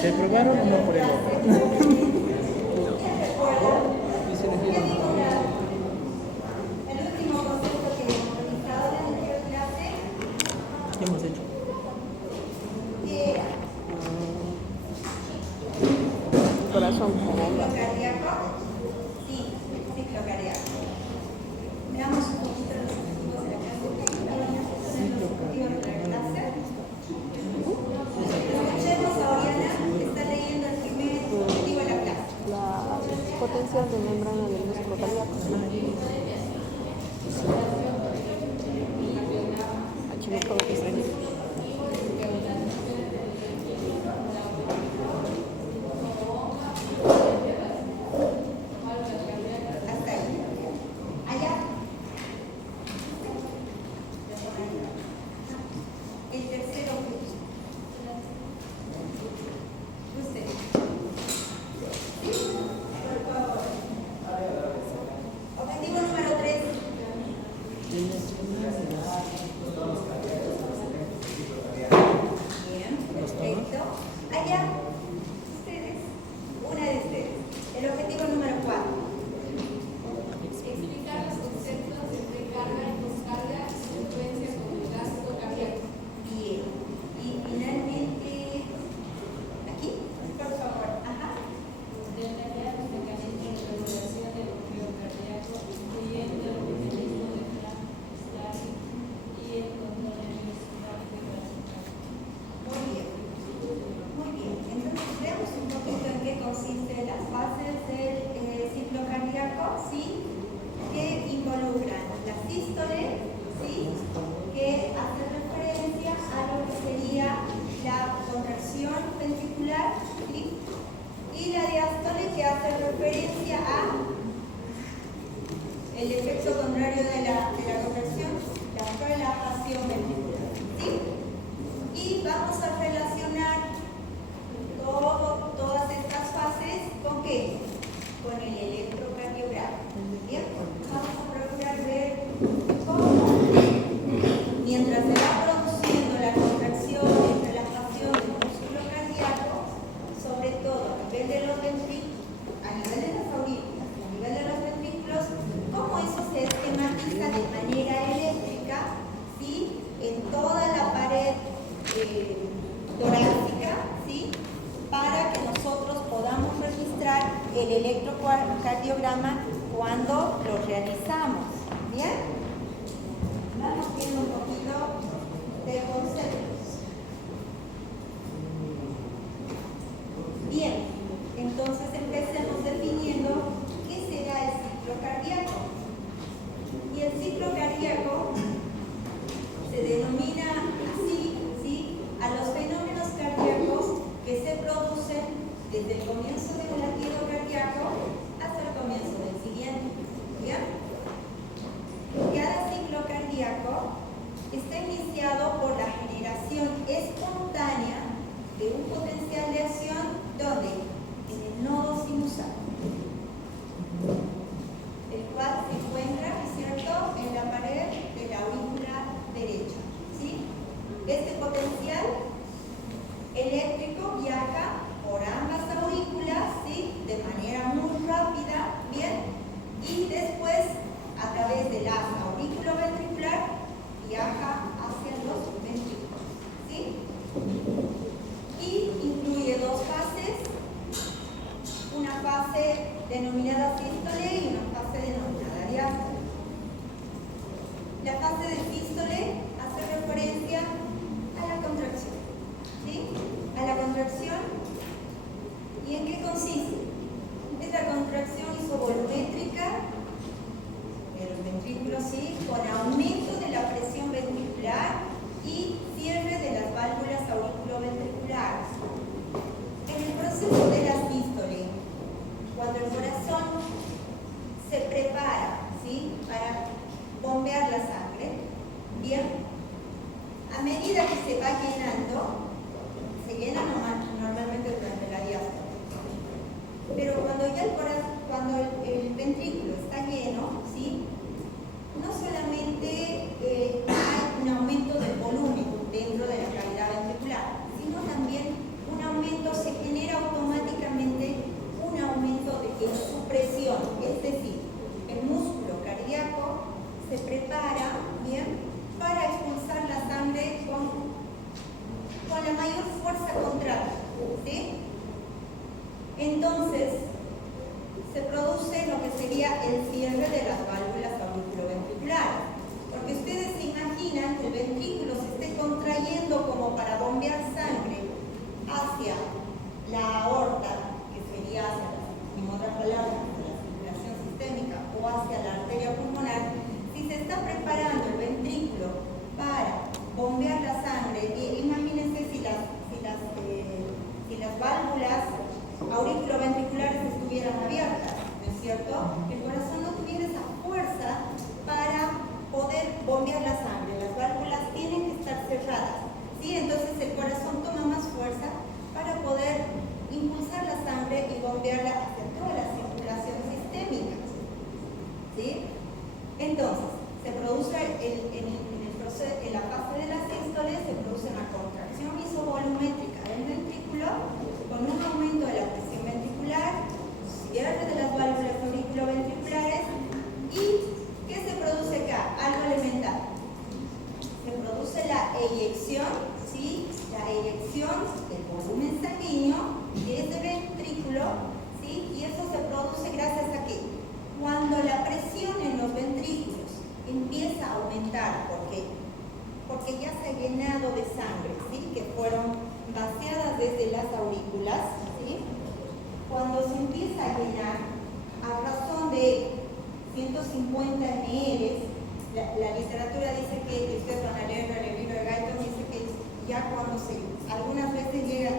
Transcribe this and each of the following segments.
¿Se aprobaron o no apruebo? ¿Qué hemos hecho? Corazón. Ciclo cardíaco. Sí, ciclo cardíaco. Veamos un poquito los objetivos de la clase. Los objetivos de la clase. Escuchemos a Oriana, que está leyendo el primer objetivo de la clase. La potencia de membrana del músculo cardíaco. Aquí me acabo de extrañar. Hasta ahí. Allá. El tercer objetivo. Usted. Por favor. Objetivo número 3. Bien, perfecto. Allá, ustedes, una de ustedes. El objetivo número 4. Explicar los conceptos de precarga y poscarga y su influencia con el gasto cardíaco. Bien. Y finalmente, aquí, por favor. Ajá. Detallar los mecanismos de regulación del bombeo cardíaco, incluyendo el mecanismo de Starling y el control de velocidad de clasificación. Muy bien. Muy bien. Entonces, veamos un poquito en qué consisten las fases del ciclo cardíaco, ¿sí? Que involucran la sístole, ¿sí? Que hace referencia a lo que sería la contracción ventricular, ¿sí? Y la diástole, que hace referencia a el efecto contrario de la contracción, la relajación ventricular, ¿sí? Y vamos a relacionar todas estas fases ¿con qué? Con el electrocardiograma. Bien, vamos a procurar ver cómo, mientras se va produciendo la contracción y relajación del músculo cardíaco, sobre todo a nivel de los ventrículos, a nivel de las aurículas, a nivel de los ventrículos, cómo eso se esquematiza de manera eléctrica, ¿sí? En toda la pared torácica, ¿sí? Para que nosotros podamos registrar el electrocardiograma cuando lo realizamos. ¿Bien? Vamos viendo un poquito de conceptos. Bien, entonces empecemos definiendo qué será el ciclo cardíaco. Y el ciclo cardíaco se denomina así, ¿sí? A los fenómenos cardíacos que se producen desde el comienzo del latido cardíaco hasta el comienzo del siguiente. ¿Bien? Cada ciclo cardíaco está iniciado por la generación espontánea de un potencial de acción donde en el nodo sinusal, el cual se encuentra, ¿no es cierto?, en la pared de la aurícula derecha, ¿sí? Este potencial eléctrico viaja por ambas aurículas, ¿sí?, de manera muy rápida, ¿bien? Y después, a través de la aurícula ventricular, viaja hacia los ventrículos, ¿sí? Y incluye dos fases, una fase denominada sístole y una fase denominada diástole. La fase de sístole hace referencia a la contracción, ¿sí? A la contracción. ¿Y en qué consiste? Es la contracción isovolumétrica de los ventrículos, ¿sí?, con aumento de la presión ventricular y cierre de las válvulas auriculoventriculares. En el proceso de la sístole, cuando el corazón se prepara, ¿sí?, para bombear la sangre, bien, a medida que se va llenando, se llena normalmente durante la diástole. Pero cuando ya el ventrículo está lleno, ¿sí?, no solamente sería el cierre de las válvulas auriculoventriculares. Porque ustedes se imaginan que el ventrículo se esté contrayendo como para bombear sangre hacia la aorta, que sería hacia en otras palabras, hacia la circulación sistémica o hacia la arteria pulmonar. Si se está preparando el ventrículo para bombear la sangre, imagínense si las válvulas auriculoventriculares estuvieran abiertas, ¿no es cierto? Que el corazón no tuviera esa fuerza para poder bombear la sangre. Las válvulas tienen que estar cerradas, ¿sí? Entonces el corazón toma más fuerza para poder impulsar la sangre y bombearla hacia toda la circulación sistémica, ¿sí? Entonces, se produce en la fase de la sístole, se produce una contracción isovolumétrica del ventrículo con un aumento de la presión ventricular, cierre de las válvulas auriculoventriculares. ¿Y qué se produce acá? Algo elemental. Se produce la eyección, ¿sí? La eyección del volumen sanguíneo de ese ventrículo, ¿sí? Y eso se produce gracias a que cuando la presión en los ventrículos empieza a aumentar, porque ya se ha llenado de sangre, ¿sí? Que fueron vaciadas desde las aurículas, ¿sí? Cuando se empieza a llenar a razón de 150 ml, la literatura dice que, ustedes van a leer en el libro de Guyton, dice que ya cuando algunas veces llega a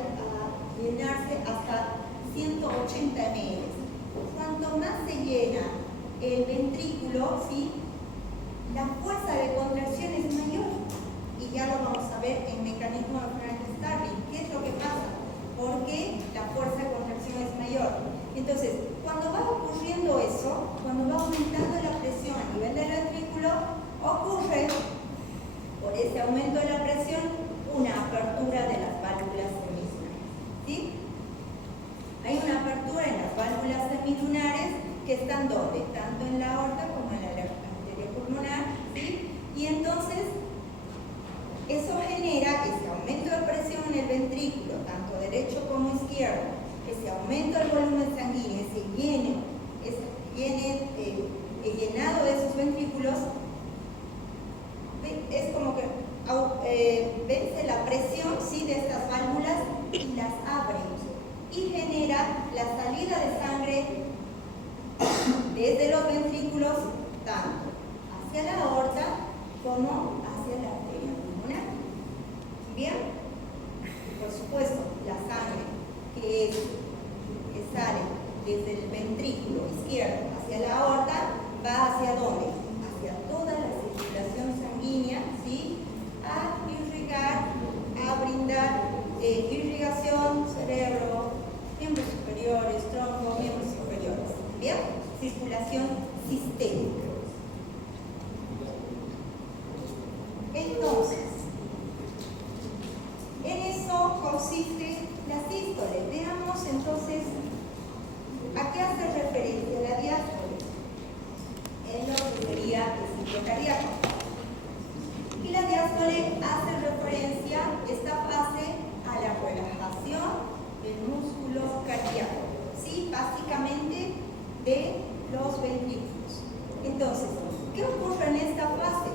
llenarse hasta 180 ml. Cuanto más se llena el ventrículo, ¿sí? La fuerza de contracción es mayor. Y ya lo vamos a ver en mecanismo de Frank-Starling. ¿Qué es lo que pasa? Porque la fuerza de contracción es mayor. Entonces, cuando va ocurriendo eso, cuando va aumentando la presión a nivel del ventrículo, ocurre, por ese aumento de la presión, una apertura de las válvulas semilunares, ¿sí? Hay una apertura en las válvulas semilunares que están ¿dónde? Tanto en la aorta como en la arteria pulmonar, ¿sí? Y entonces eso genera ese aumento de presión en el ventrículo, tanto derecho como izquierdo, ese aumento del volumen sanguíneo, ese llenado de esos ventrículos, es como que vence la presión, ¿sí? De estas válvulas y las abre y genera la salida de sangre desde los ventrículos tanto hacia la aorta como hacia la arteria pulmonar. ¿Bien? Por supuesto, la sangre que sale desde el ventrículo izquierdo hacia la aorta va hacia ¿dónde? Hacia toda la circulación sanguínea, ¿sí? A irrigar, a brindar irrigación, cerebro, miembros superiores, tronco, miembros inferiores. ¿Bien? Circulación sistémica. Entonces, en eso consiste la sístole. Veamos entonces a qué hace referencia la diástole en lo que sería el ciclo cardíaco. Y la diástole hace referencia esta fase a la relajación del músculo cardíaco, ¿sí? Básicamente de los ventrículos. Entonces, ¿qué ocurre en esta fase?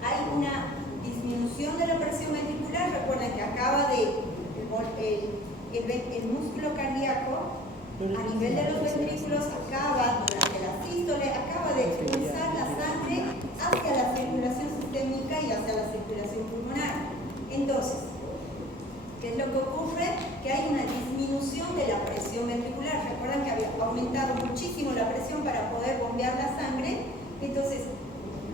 Hay una disminución de la presión ventricular. Recuerden que acaba de el músculo cardíaco a nivel de los ventrículos acaba, durante la sístole, acaba de expulsar la sangre hacia la circulación sistémica y hacia la circulación pulmonar. Entonces, ¿qué es lo que ocurre? Que hay una disminución de la presión ventricular. Recuerdan que había aumentado muchísimo la presión para poder bombear la sangre. Entonces,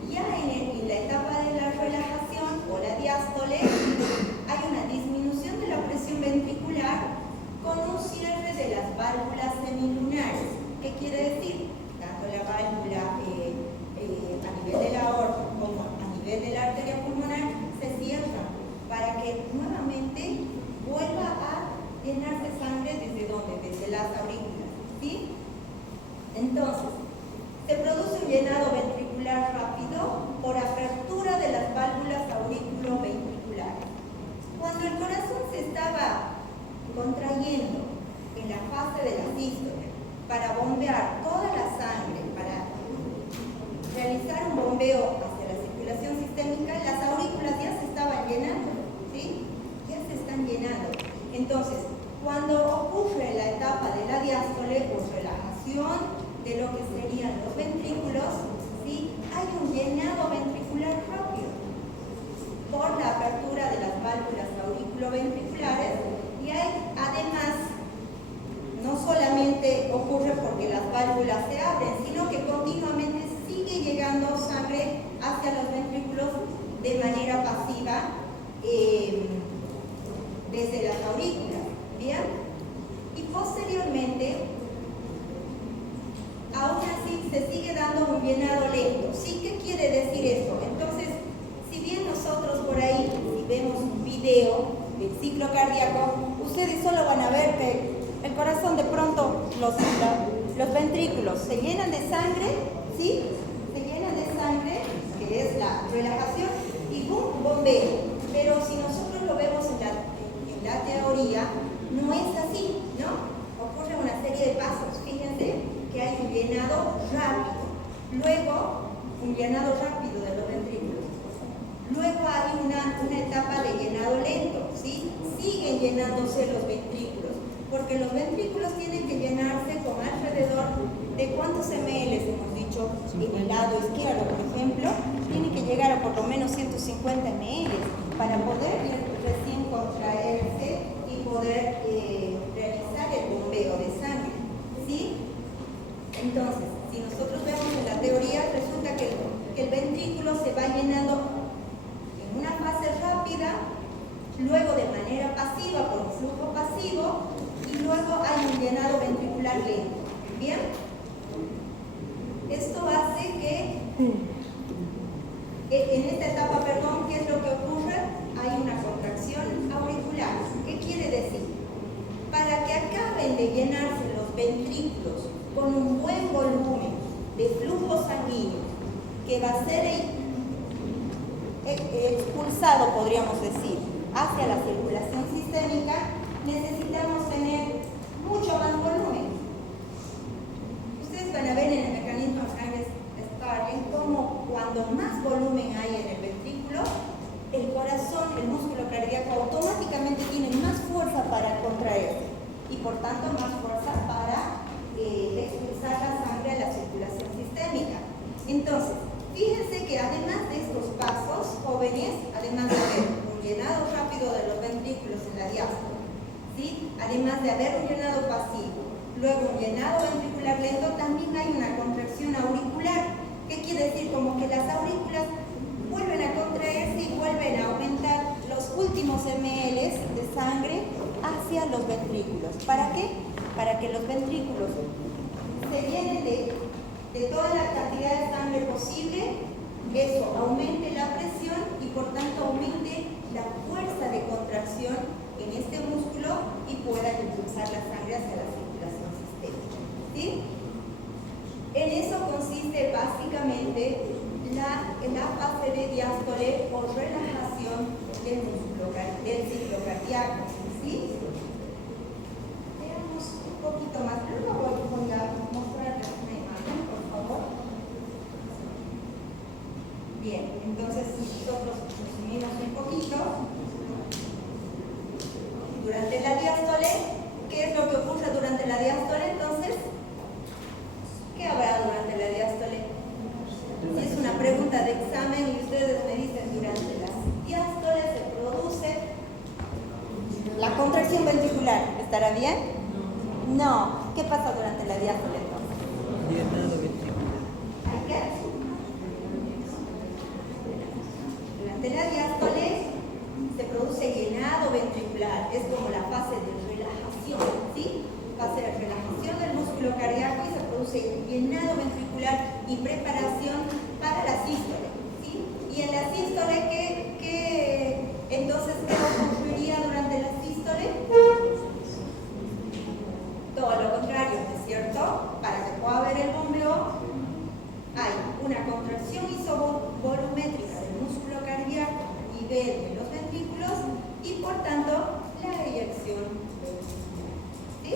ya en la etapa de la relajación o la diástole, hay una disminución de la presión ventricular con un cierre de las válvulas semilunares. ¿Qué quiere decir? Tanto la válvula a nivel de la aorta como a nivel de la arteria pulmonar se cierran para que nuevamente vuelva a llenarse sangre desde ¿dónde? Desde las aurículas, ¿sí? Entonces, se produce un llenado ventricular rápido por apertura de las válvulas auriculoventriculares. Cuando el corazón se estaba contrayendo en la fase de la sístole para bombear toda la Entonces, cuando ocurre la etapa de la diástole o relajación de lo que serían los ventrículos, ¿sí? Hay un llenado ventricular rápido por la apertura de las válvulas auriculoventriculares y hay además, no solamente ocurre porque las válvulas se abren, sino que continuamente sigue llegando sangre hacia los ventrículos de manera pasiva desde las aurículas, ¿bien? Y posteriormente, aún así se sigue dando un llenado lento. ¿Sí? ¿Qué quiere decir esto? Entonces, si bien nosotros por ahí, si vemos un video del ciclo cardíaco, ustedes solo van a ver que el corazón de pronto, los ventrículos se llenan de sangre, ¿sí? Se llenan de sangre, que es la relajación, y ¡bum! Bombeo. Pero si nosotros lo vemos en la teoría, no es así, ¿no? Ocurre una serie de pasos. Fíjense que hay un llenado rápido, luego un llenado rápido de los ventrículos, luego hay una etapa de llenado lento, ¿sí? Siguen llenándose los ventrículos, porque los ventrículos tienen que llenarse con alrededor de cuántos ml, hemos dicho, en el lado izquierdo, por ejemplo, tiene que llegar a por lo menos 150 ml para poder recién contraerse y poder realizar el bombeo de sangre, ¿sí? Entonces, si nosotros vemos en la teoría, resulta que el ventrículo se va llenando en una fase rápida, luego de manera pasiva, por un flujo pasivo, y luego hay un llenado ventricular lento. ¿Bien? Esto hace que en esta etapa, ¿qué es lo que ocurre? Hay una contracción auricular. ¿Qué quiere decir? Para que acaben de llenarse los ventrículos con un buen volumen de flujo sanguíneo que va a ser expulsado, podríamos decir, hacia la circulación sistémica, necesitamos tener mucho más volumen. Ustedes van a ver en el mecanismo de Starling cómo cuando más volumen hay en el ventrículo, el corazón, el músculo cardíaco automáticamente tiene más fuerza para contraerse y por tanto más fuerza para expulsar la sangre a la circulación sistémica. Entonces, fíjense que además de estos pasos, jóvenes, además de haber un llenado rápido de los ventrículos en la diástole, ¿sí? Además de haber un llenado pasivo, luego un llenado ventricular lento, también hay una contracción auricular. ¿Qué quiere decir? Como que las aurículas vuelven a contraerse y vuelven a aumentar los últimos ml de sangre hacia los ventrículos. ¿Para qué? Para que los ventrículos se llenen de toda la cantidad de sangre posible, eso aumente la presión y por tanto aumente la fuerza de contracción en este músculo y pueda impulsar la sangre hacia la circulación sistémica. ¿Sí? En eso consiste básicamente la fase de diástole o relajación del ciclo cardíaco. ¿Sí? Veamos un poquito más. Luego voy a mostrarles una imagen, por favor. Bien, entonces nosotros resumimos un poquito. Durante la diástole, ¿qué es lo que ocurre durante la diástole? Entonces, ¿qué habrá durante la diástole? Es una pregunta de examen y ustedes me dicen, durante la diástole se produce la contracción ventricular. ¿Estará bien? No. ¿Qué pasa durante la diástole entonces? Llenado ventricular. ¿Hay qué? Durante la diástole se produce llenado ventricular. Es como la fase de relajación, ¿sí? Fase de relajación del músculo cardíaco y se produce llenado ventricular y preparación para la sístole, ¿sí? Y en la sístole, entonces, ¿qué ocurriría durante la sístole? Todo lo contrario, ¿no es cierto? Para que pueda haber el bombeo, hay una contracción isovolumétrica del músculo cardíaco a nivel de los ventrículos y, por tanto, la eyección. ¿Sí?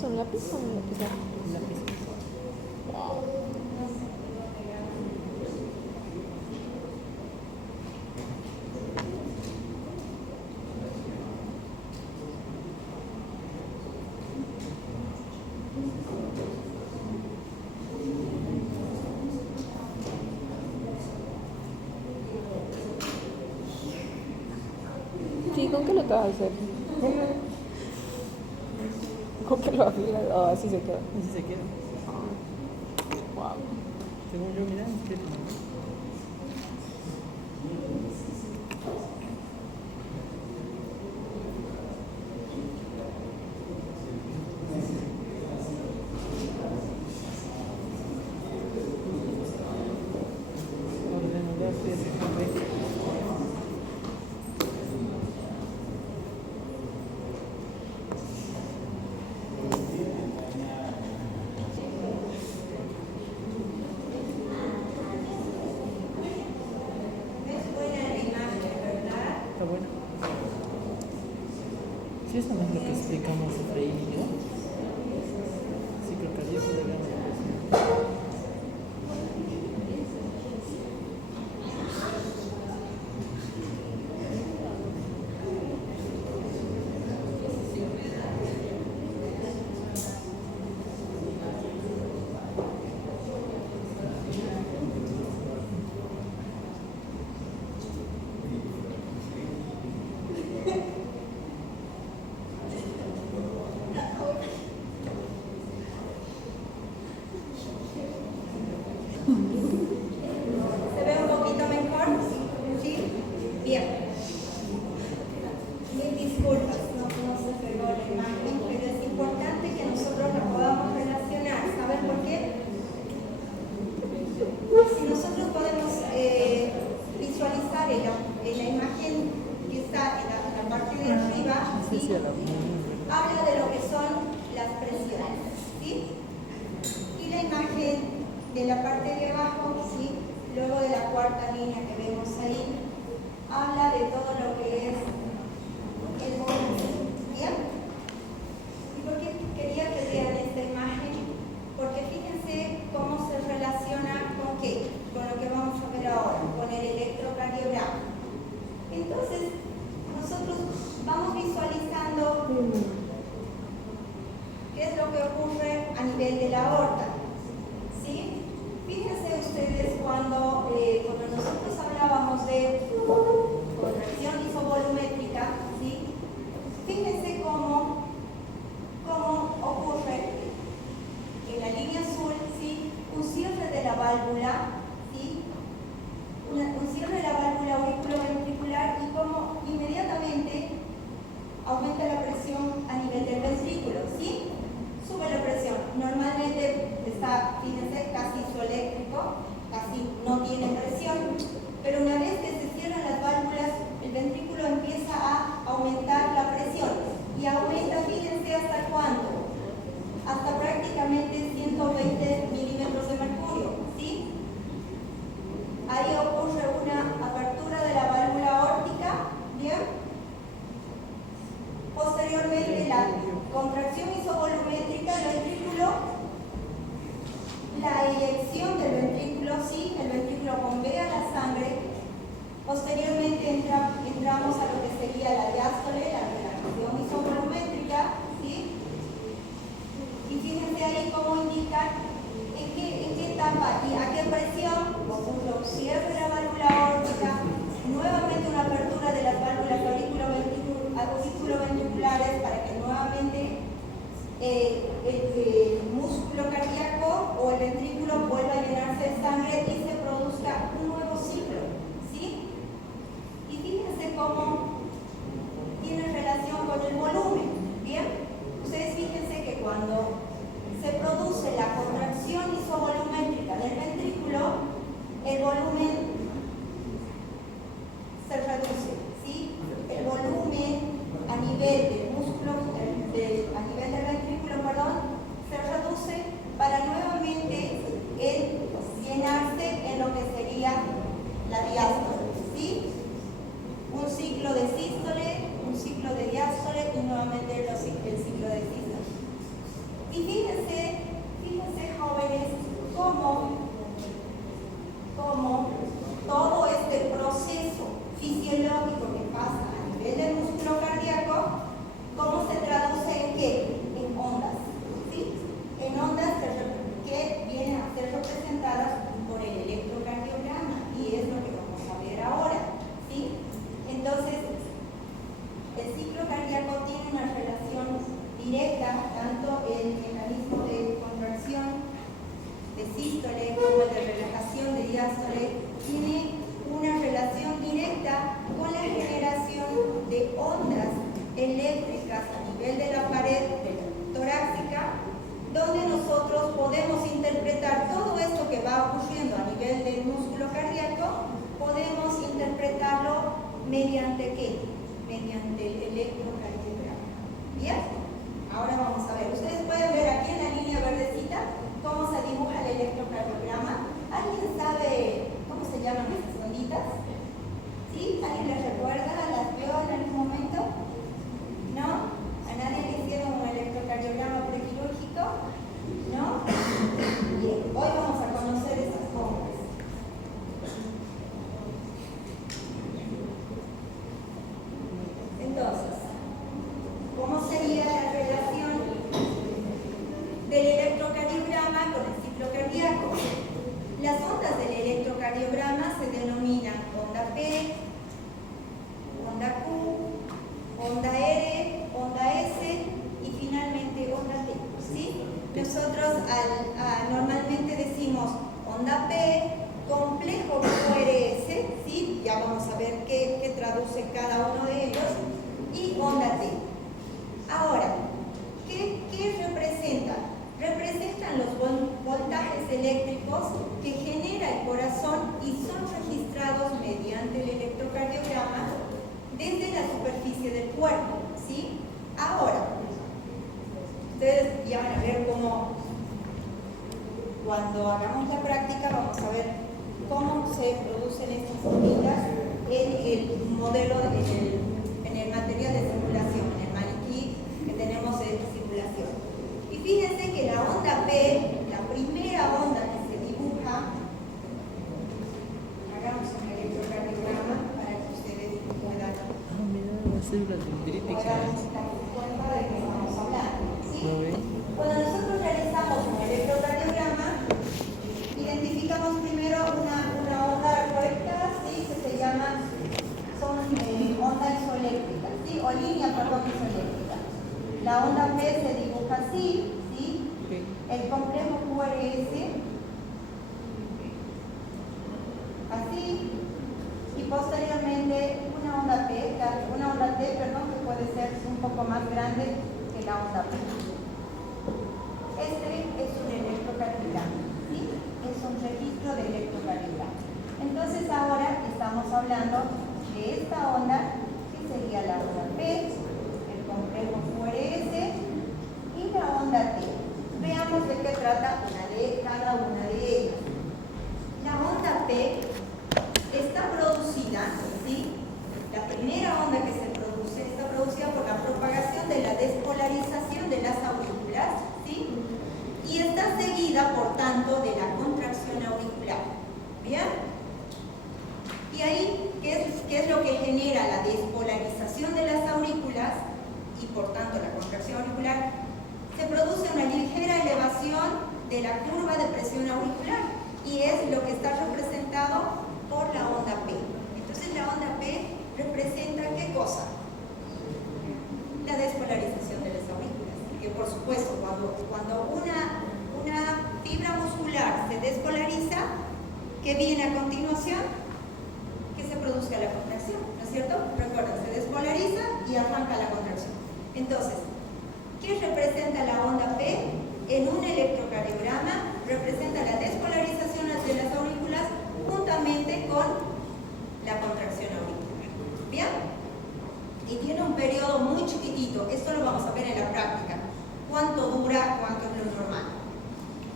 es un lápiz o un lapicero? Lápiz. Wow. Sí, ¿con qué lo te vas a hacer? ¿Con qué lo afilas? Oh, así se queda. Así se queda. Wow. Según yo, mira, es que ordenador de Es buena la imagen, ¿verdad? Está bueno. Sí, eso no es lo que explicamos Efraín y yo. Sí, creo que así se debemos decir. ¿Se ve un poquito mejor? ¿Sí? Bien. Mil disculpas, no se pegó la imagen, pero es importante que nosotros la podamos relacionar. ¿Saben por qué? Si nosotros podemos visualizar en la imagen que está en la parte de arriba, Sí, ¿sí? sí, a la Habla de lo que son las presiones, ¿sí? Y la imagen de la parte de abajo, ¿sí? Luego de la cuarta línea que vemos ahí, habla de todo lo que es el volumen, ¿bien? ¿Y por qué quería que vean esta imagen? Porque fíjense cómo se relaciona con qué, con lo que vamos a ver ahora, con el electrocardiograma. Entonces, nosotros vamos visualizando qué es lo que ocurre a nivel de la aorta, ¿sí? Fíjense ustedes cuando nosotros hablábamos de contracción isovolumétrica, ¿sí? Fíjense cómo ocurre en la línea azul, ¿sí? Un cierre de la válvula, ¿sí? Un cierre de la válvula auriculoventricular y cómo inmediatamente aumenta la presión a nivel del ventrículo, ¿sí? Sube la presión. Normalmente está, fíjense, casi isoeléctrico, casi no tiene presión, pero una vez que se cierran las válvulas, el ventrículo empieza a aumentar la presión y aumenta, fíjense, ¿hasta cuánto? Hasta prácticamente 120 milímetros de mercurio, ¿sí? Ahí ocurre una apertura de la válvula aórtica, ¿bien? Posteriormente, la contracción isovolumétrica del ventrículo, la eyección del ventrículo, sí, el ventrículo bombea la sangre. Posteriormente entramos a lo que sería la diástole, la relajación isovolumétrica, ¿sí? Y fíjense ahí cómo indica en qué etapa y a qué presión ocurre un cierre de la válvula aórtica, nuevamente una apertura de las válvulas auriculoventriculares para que nuevamente el músculo cardíaco o el ventrículo vuelva a llenarse de sangre y se produzca un nuevo ciclo, ¿sí? Y fíjense cómo tiene relación con el volumen, ¿bien? Ustedes fíjense que cuando se produce la contracción isovolumétrica del ventrículo, el volumen se reduce, ¿sí? El volumen a nivel del músculo, a nivel del ventrículo, perdón, se reduce para del electrocardiograma se denominan onda P, onda Q, onda R, onda S y finalmente onda T. ¿Sí? Nosotros normalmente decimos onda P, complejo QRS, ¿sí? Ya vamos a ver qué traduce cada uno de ellos, y onda T. Ahora, ¿qué representan? Representan los voltajes eléctricos que genera el corazón y son registrados mediante el electrocardiograma desde la superficie del cuerpo, ¿sí? Ahora, ustedes ya van a ver cómo, cuando hagamos la práctica, vamos a ver cómo se producen estas onditas en el modelo, en el material de simulación, en el maniquí que tenemos de simulación. Y fíjense que la onda P, la primera onda que se dibuja, hagamos un electrocardiograma para que ustedes puedan Mira, las células dendríticas. dar cuenta de que estamos hablando. ¿Sí? ¿Lo ven? Cuando nosotros realizamos un electrocardiograma, identificamos primero una onda recta, ¿sí? Que se llama, son onda isoeléctrica, ¿sí? O línea, perdón, isoeléctrica. La onda P se dibuja así, ¿sí? Okay. El complejo QRS, así, y posteriormente una onda T, que puede ser un poco más grande que la onda P. Este es un electrocardiograma, ¿sí? Es un registro de electrocardiograma. Entonces ahora estamos hablando de esta onda, que sería la onda P, el complejo QRS y la onda T. Veamos de qué trata cada una de ellas. La onda P está producida, ¿sí? La primera onda que se produce está producida por la propagación de la despolarización de las aurículas, ¿sí? Y está seguida, por tanto, de la contracción auricular. ¿Bien? Y ahí, ¿qué es lo que genera la despolarización de las aurículas y, por tanto, la contracción auricular? Se produce una ligera elevación de la curva de presión auricular y es lo que está representado por la onda P. Entonces, la onda P representa ¿qué cosa? La despolarización de las aurículas. Que por supuesto, cuando una fibra muscular se despolariza, ¿qué viene a continuación? Que se produzca la contracción, ¿no es cierto? Recuerden, se despolariza y arranca la contracción. Entonces, ¿qué representa la onda P? En un electrocardiograma representa la despolarización de las aurículas juntamente con la contracción auricular. ¿Bien? Y tiene un periodo muy chiquitito. Esto lo vamos a ver en la práctica. ¿Cuánto dura? ¿Cuánto es lo normal?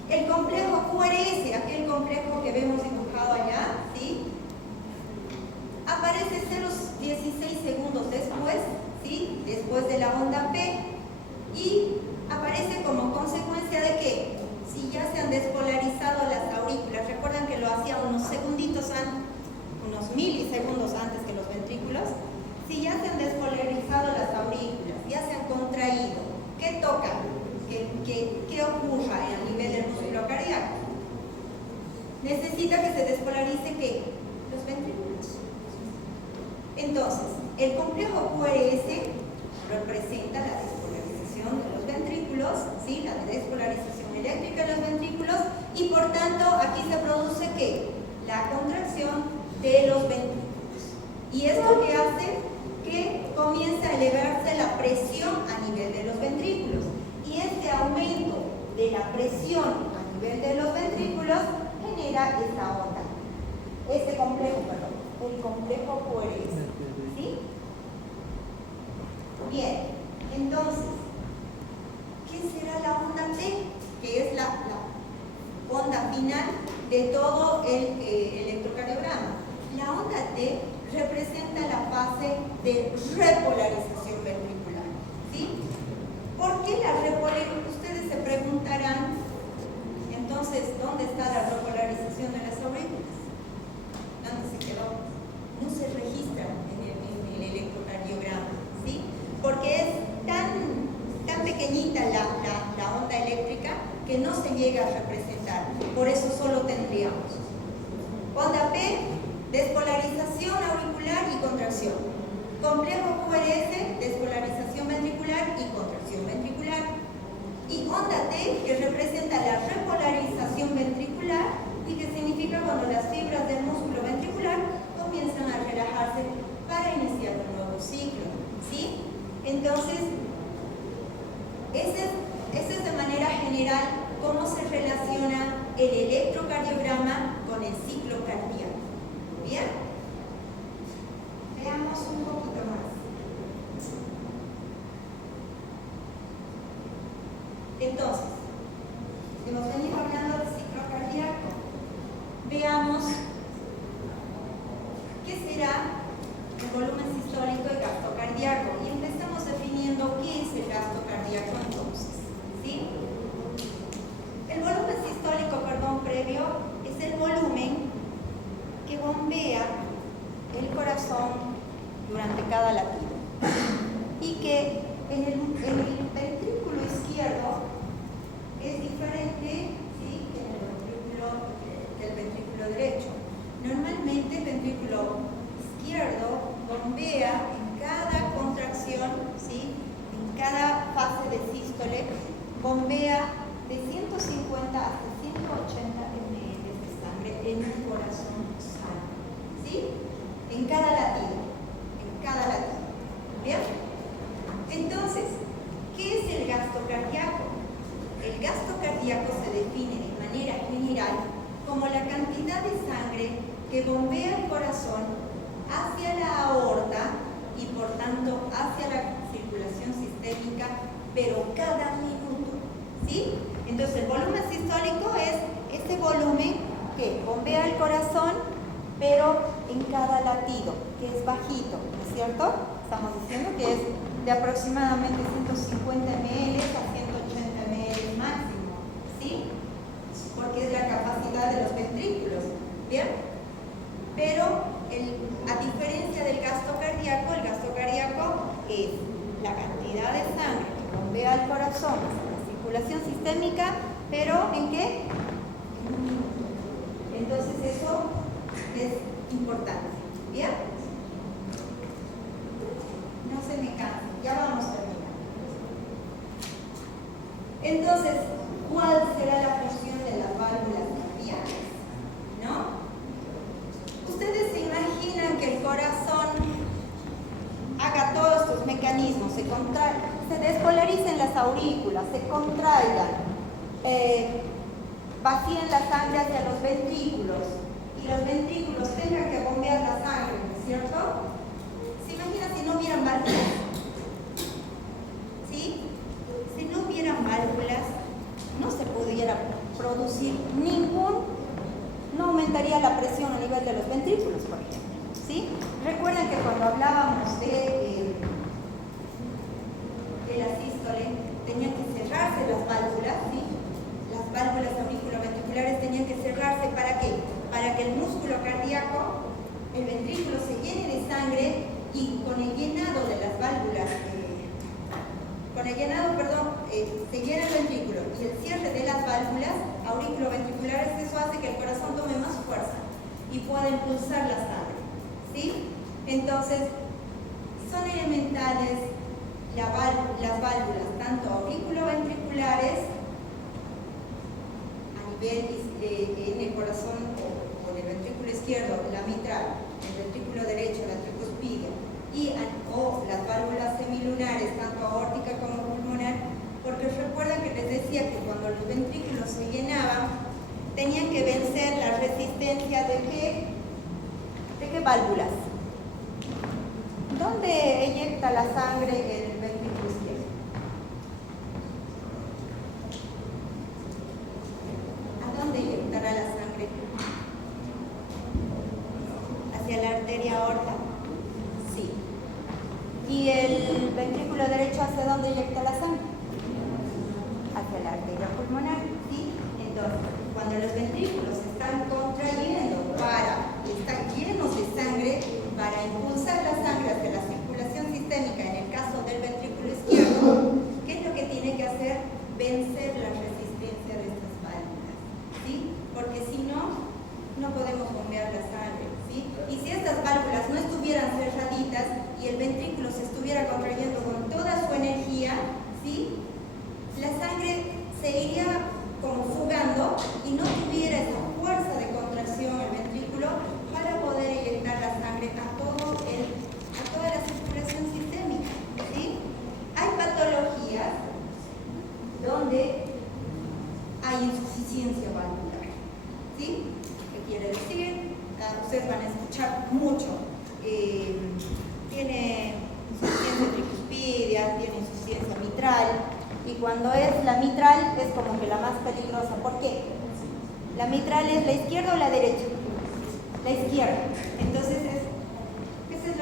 El complejo QRS, aquel complejo que vemos dibujado allá, ¿sí? Aparece 0,16 segundos después, ¿sí? Después de la onda P, y aparece como consecuencia de que si ya se han despolarizado las aurículas, recuerdan que lo hacía unos segunditos antes, unos milisegundos antes que los ventrículos, si ya se han despolarizado las aurículas, ya se han contraído, ¿qué toca? ¿Qué ocurra a nivel del músculo cardíaco? Necesita que se despolarice ¿qué? Los ventrículos. Entonces, el complejo QRS representa la despolarización de los ventrículos, ¿sí? La despolarización eléctrica de los ventrículos, y por tanto aquí se produce ¿qué? La contracción de los ventrículos. Y esto que hace que comienza a elevarse la presión a nivel de los ventrículos. Y este aumento de la presión a nivel de los ventrículos genera esta onda. Este complejo, perdón, el complejo QRS. ¿Sí? Bien, entonces, ¿qué será la onda T? Que es la onda final de todo el electrocardiograma. La onda T representa la fase de repolarización ventricular. ¿Sí? ¿Por qué la repolarización? Ustedes se preguntarán, entonces, ¿dónde está la repolarización de las aurículas? ¿Dónde se quedó? No se registra en el electrocardiograma, ¿sí? Porque es tan pequeñita la onda eléctrica que no se llega a representar. Por eso solo tendríamos Despolarización auricular y contracción. Complejo QRS, despolarización ventricular y contracción ventricular. Y onda T, que representa la repolarización ventricular y que significa cuando las fibras del músculo ventricular comienzan a relajarse para iniciar un nuevo ciclo. ¿Sí? Entonces, ese es de manera general cómo se relaciona el electrocardiograma con el ciclo cardíaco. ¿Bien? Veamos un poquito más. Entonces, hemos venido hablando del ciclo cardíaco. Veamos qué será el volumen sistólico y gasto cardíaco. Y empezamos definiendo qué es el gasto cardíaco entonces. ¿Sí? El volumen sistólico, previo, es el volumen que bombea el corazón durante cada latido. Y que en el ventrículo izquierdo es diferente, ¿sí?, que el ventrículo derecho. Normalmente el ventrículo izquierdo bombea en cada contracción, ¿sí?, en cada fase de sístole, bombea de 150 hasta 180 ml de sangre en el corazón sano, ¿sí?, en cada latido, ¿bien? Entonces, ¿qué es el gasto cardíaco? El gasto cardíaco se define de manera general como la cantidad de sangre que bombea el corazón hacia la aorta y por tanto hacia la circulación sistémica, pero cada minuto, ¿sí? Entonces el volumen sistólico es este volumen que bombea el corazón, pero en cada latido, que es bajito, ¿no es cierto? Estamos diciendo que es de aproximadamente 150 ml a 180 ml máximo, ¿sí? Porque es la capacidad de los ventrículos, ¿bien? Pero a diferencia del gasto cardíaco, el gasto cardíaco es la cantidad de sangre que bombea el corazón hacia la circulación sistémica, pero ¿en qué? En un minuto. Entonces eso es importante, ¿bien? No se me cansen, ya vamos a terminar. Entonces, ¿cuál será la función de las válvulas cardíacas? ¿No? Ustedes se imaginan que el corazón haga todos estos mecanismos, se despolaricen las aurículas, se contraigan, vacíen la sangre hacia los ventrículos y los ventrículos tengan que bombear la sangre, ¿no es cierto? ¿Se imagina si no hubieran válvulas? ¿Sí? Si no hubieran válvulas, no se pudiera producir no aumentaría la presión a nivel de los ventrículos, por ejemplo. ¿Sí? Recuerden que cuando hablábamos de la sístole, tenían que cerrarse las válvulas, ¿sí? Las válvulas auriculoventriculares tenían que cerrarse, ¿para qué? Para que el músculo cardíaco, el ventrículo se llene de sangre y con el llenado de las válvulas, se llena el ventrículo y el cierre de las válvulas auriculoventriculares, eso hace que el corazón tome más fuerza y pueda impulsar la sangre, ¿sí? Entonces, son elementales las válvulas, tanto auriculoventriculares a nivel en el corazón o en el ventrículo izquierdo, la mitral, el ventrículo derecho, la tricuspidia, o las válvulas semilunares, tanto aórtica como pulmonar, porque recuerdan que les decía que cuando los ventrículos se llenaban, tenían que vencer la resistencia de qué válvulas. ¿Dónde eyecta la sangre el ventrículo izquierdo? ¿A dónde eyectará la sangre? ¿Hacia la arteria aorta? Sí. ¿Y el ventrículo derecho hacia dónde eyecta la sangre? Hacia la arteria pulmonar, ¿sí? Entonces, cuando los ventrículos se están contrayendo están llenos de sangre, para impulsar la sangre hacia la circulación sistémica, en el caso del ventrículo izquierdo, ¿qué es lo que tiene que hacer? Vencer la resistencia de estas válvulas, ¿sí? Porque si no, no podemos bombear la sangre, ¿sí? ¿sí? Y si estas válvulas no estuvieran cerraditas y el ventrículo se estuviera contrayendo con toda su energía, ¿sí? La sangre se iría como fugando y no tuviera esa fuerza de contracción el ventrículo para poder inyectar la sangre a toda la circulación sistémica, ¿sí? Hay patologías donde hay insuficiencia valvular, ¿sí? ¿Qué quiere decir? Ustedes van a escuchar mucho. Tiene insuficiencia tricuspidia, tiene insuficiencia mitral, y cuando es la mitral es como que la más peligrosa. ¿Por qué? La mitral es la izquierda o la derecha. La izquierda. Entonces, ese es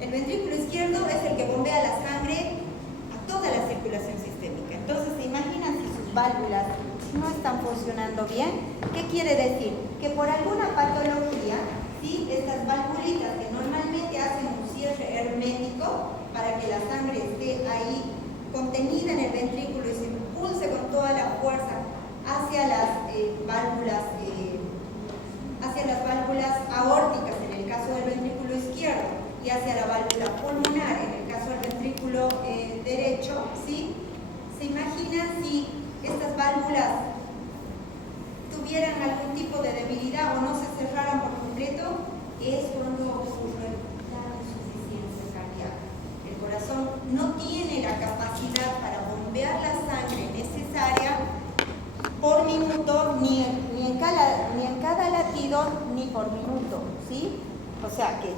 el ventrículo izquierdo es el que bombea la sangre a toda la circulación sistémica. Entonces, ¿se imaginan si sus válvulas no están funcionando bien? ¿Qué quiere decir? Que por alguna patología, ¿sí? Estas valvulitas que normalmente hacen un cierre hermético para que la sangre esté ahí contenida en el ventrículo y se impulse con toda la fuerza hacia las válvulas aórticas en el caso del ventrículo izquierdo y hacia la válvula pulmonar en el caso del ventrículo derecho, ¿sí? ¿Se imaginan si estas válvulas tuvieran algún tipo de debilidad o no se cerraran por completo? Es cuando ocurre la insuficiencia cardíaca. El corazón no tiene la capacidad para bombear la sangre necesaria por minuto, ni en cada latido, ni por minuto, ¿sí? O sea que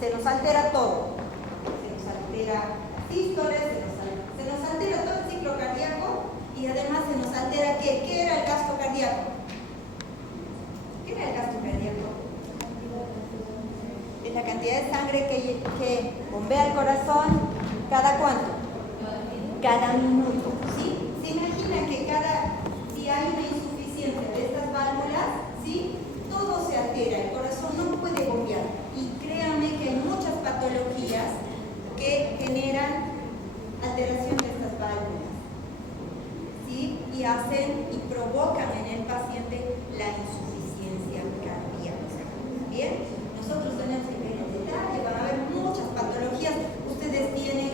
se nos altera todo. Se nos altera la sístole, se nos altera todo el ciclo cardíaco y además se nos altera ¿qué era el gasto cardíaco? ¿Qué era el gasto cardíaco? Es la cantidad de sangre que bombea el corazón cada cuánto? Cada minuto, ¿sí? ¿Se imaginan que si hay una insuficiencia de estas válvulas, ¿sí? Todo se altera, el corazón no puede bombear. Y créanme que hay muchas patologías que generan alteración de estas válvulas, ¿sí? Y hacen y provocan en el paciente la insuficiencia cardíaca. ¿Bien? Nosotros tenemos que ver en detalle, van a haber muchas patologías. Ustedes tienen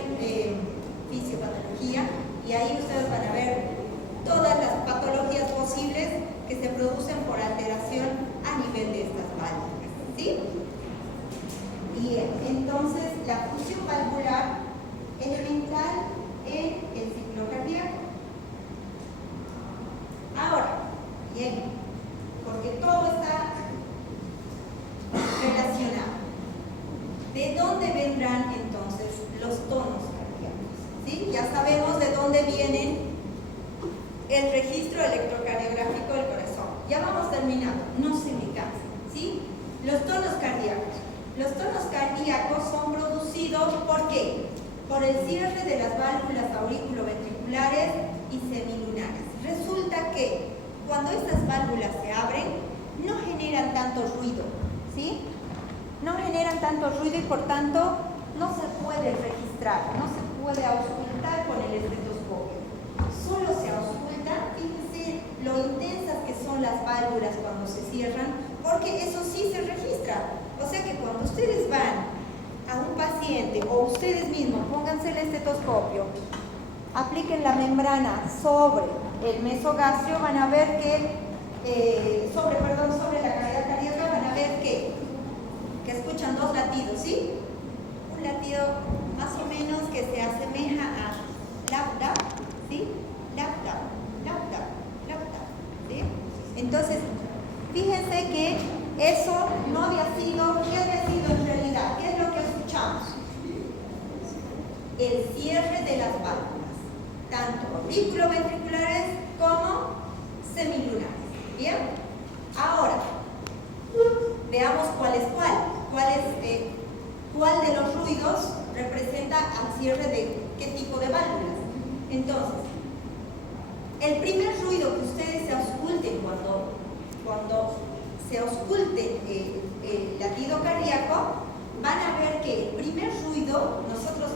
fisiopatología y ahí ustedes van a ver todas las patologías posibles que se producen por alteración a nivel de estas válvulas, ¿sí? Bien, entonces la función valvular elemental en el ciclo cardíaco. Ahora, bien, porque todo está relacionado. ¿De dónde vendrán entonces los tonos cardíacos? ¿Sí? Ya sabemos de dónde vienen el registro electrocardiográfico del corazón. Ya vamos terminando, no se me cansen, ¿sí? Los tonos cardíacos. Los tonos cardíacos son producidos ¿por qué? Por el cierre de las válvulas auriculoventriculares y semilunares. Resulta que cuando estas válvulas se abren, no generan tanto ruido, ¿sí? No generan tanto ruido y por tanto no se puede registrar, no se puede auscultar con el estetoscopio. Solo se ausculta, fíjense lo intensas que son las válvulas cuando se cierran, porque eso sí se registra. O sea que cuando ustedes van a un paciente o ustedes mismos, pónganse el estetoscopio, apliquen la membrana sobre el mesogastrio, van a ver que, sobre la cavidad cardíaca, van a ver que escuchan dos latidos, ¿sí? Un latido más o menos que se asemeja a lap-lap, ¿sí? Lap-lap, lap-lap, lap-lap, ¿sí? Entonces, fíjense que eso no había sido, ¿qué había sido en realidad? ¿Qué es lo que escuchamos? El cierre de las válvulas, tanto auriculoventriculares como semilunares. ¿Bien? Ahora, veamos cuál es cuál. ¿Cuál de los ruidos representa al cierre de qué tipo de válvulas? Entonces, el primer ruido que ustedes se ausculten cuando se ausculte el latido cardíaco, van a ver que el primer ruido, nosotros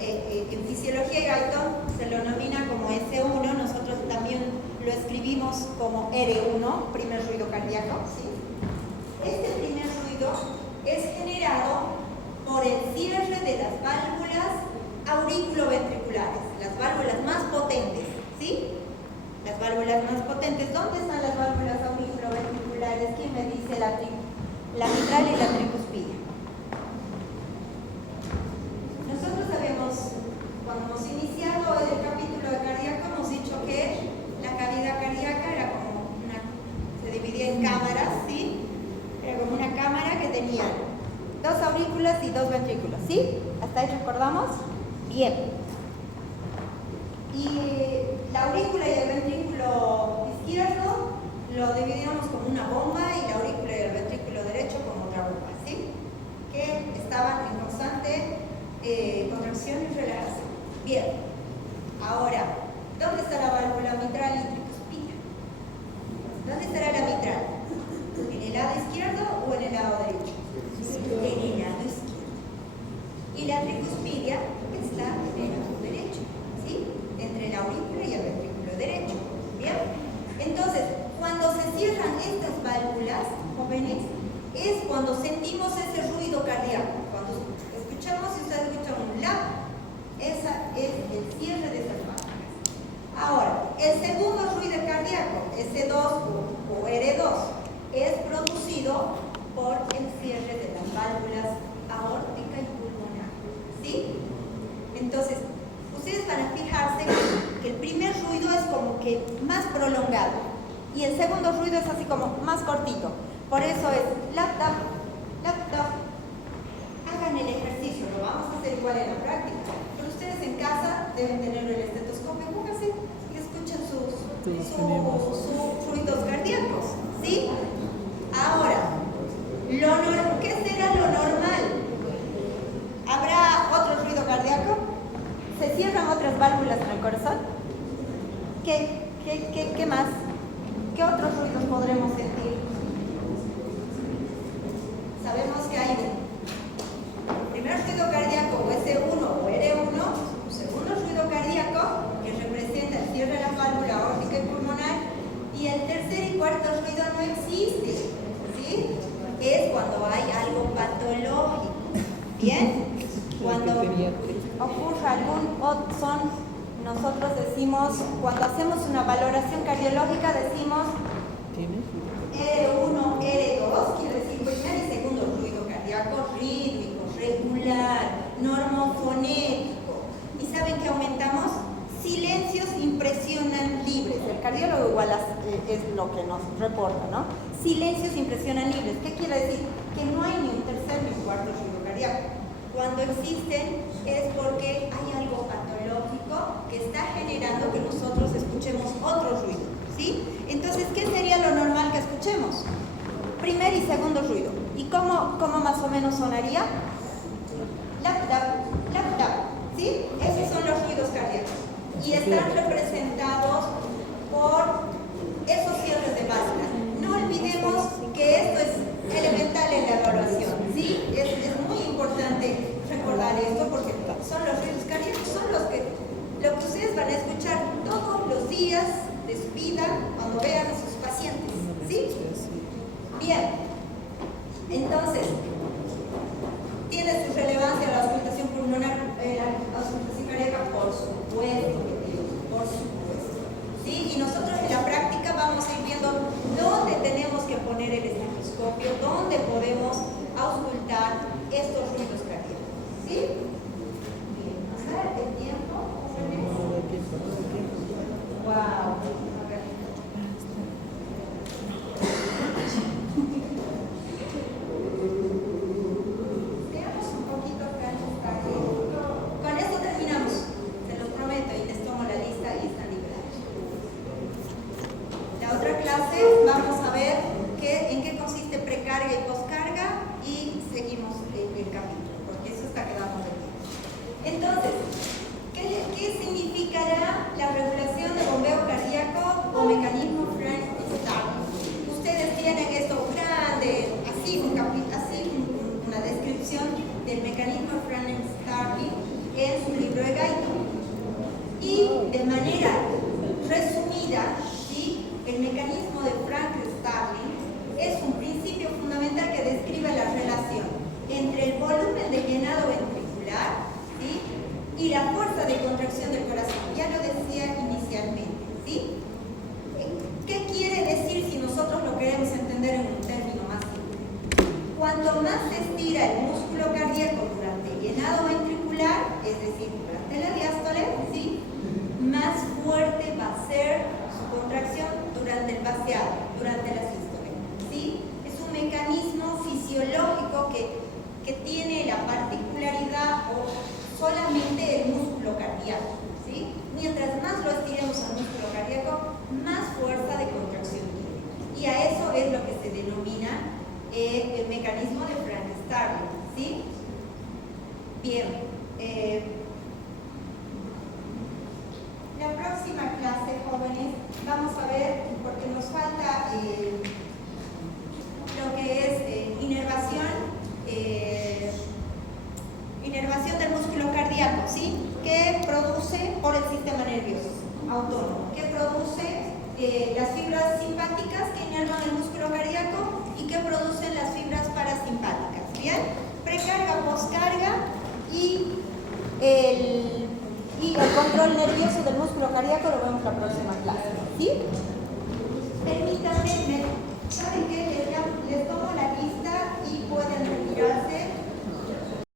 en fisiología Guyton se lo denomina como S1, nosotros también lo escribimos como R1, primer ruido cardíaco, ¿sí? me dice la mitral y la tricuspidia. Nosotros sabemos, cuando hemos iniciado el capítulo de cardíaco, hemos dicho que la cavidad cardíaca era como se dividía en cámaras, ¿sí? Era como una cámara que tenía 2 aurículas y 2 ventrículos, ¿sí? ¿Hasta ahí recordamos? Bien. Y la aurícula y el ventrículo izquierdo lo dividíamos como una bomba y la aurícula y el ventrículo derecho como otra bomba, ¿sí? Que estaban en constante contracción y relajación. Bien. Ahora, ¿dónde está la válvula mitral y tricuspidia? ¿Dónde estará la mitral? ¿En el lado izquierdo o en el lado derecho? En el lado izquierdo. Y la tricuspidia está en el lado derecho, ¿sí? Entre la aurícula y el ventrículo derecho. Bien. Entonces, cuando se cierran estas válvulas, jóvenes, es cuando sentimos ese ruido cardíaco. Cuando escuchamos, si ustedes escuchan un lap, esa es el cierre de esas válvulas. Ahora, el segundo ruido cardíaco, S2 o R2, es producido por el cierre de las válvulas aórtica y pulmonar, ¿sí? Entonces, ustedes van a fijarse que el primer ruido es como que más prolongado y el segundo ruido es así como más cortito. Por eso es lap, tap, lap, tap. Hagan el ejercicio, lo vamos a hacer igual en la práctica. Pero ustedes en casa deben tener el estetoscopio, pónganse y escuchen sus ruidos cardíacos, ¿sí? Ahora, ¿qué será lo normal? ¿Habrá otro ruido cardíaco? ¿Se cierran otras válvulas en el corazón? ¿Qué más? ¿Qué otros ruidos podremos sentir? Sabemos que hay un primer ruido cardíaco o S1 o R1, un segundo ruido cardíaco que representa el cierre de la válvula aórtica y pulmonar, y el tercer y cuarto ruido no existe, ¿sí? Es cuando hay algo patológico. ¿Bien? Cuando ocurre nosotros decimos, cuando hacemos una valoración cardiológica, decimos R1, R2, quiere decir primer y segundo ruido cardíaco rítmico, regular, normofonético. ¿Y saben qué aumentamos? Silencios impresionan libres. El cardiólogo igual es lo que nos reporta, ¿no? Silencios impresionan libres. ¿Qué quiere decir? Que no hay ni un tercer ni un cuarto ruido cardíaco. Cuando existen es porque hay algo patológico que está generando que nosotros escuchemos otro ruido, ¿sí? Entonces, ¿qué sería lo normal que escuchemos? Primer y segundo ruido. ¿Y cómo más o menos sonaría? Lap, tap, lap, tap, ¿sí? Esos son los ruidos cardíacos. Y están representados por esos cierres de válvulas. No olvidemos que esto es elemental en la evaluación, ¿sí? Es muy importante recordar esto porque son los ruidos cardíacos, son lo que ustedes van a escuchar todos los días de su vida cuando vean a sus pacientes, ¿sí? Bien, entonces, ¿tiene su relevancia la auscultación pulmonar, la auscultación cardíaca? Por supuesto que tiene, por supuesto, ¿sí? Y nosotros en la práctica vamos a ir viendo dónde tenemos que poner el estetoscopio, dónde podemos auscultar estos ruidos cardíacos, ¿sí? Bien, ¿nos da el tiempo? Wow. A ver. Cuanto más se estira el músculo cardíaco durante el llenado ventricular, es decir, durante la diástole, ¿sí?, más fuerte va a ser su contracción durante el vaciado, durante la sístole, ¿sí? Es un mecanismo fisiológico que tiene la particularidad o solamente el músculo cardíaco, ¿sí? Mientras más lo estiremos al músculo cardíaco, más fuerza de contracción tiene. Y a eso es lo que se denomina el mecanismo de Frank-Starling, ¿sí? Bien. La próxima clase, jóvenes, vamos a ver, porque nos falta lo que es inervación del músculo cardíaco, ¿sí? Que produce por el sistema nervioso autónomo, que produce las fibras simpáticas que inervan el músculo cardíaco y que producen las fibras parasimpáticas, ¿bien? Precarga, poscarga y el control nervioso del músculo cardíaco lo vemos en la próxima clase, ¿sí? Permítanme, ¿saben qué? Les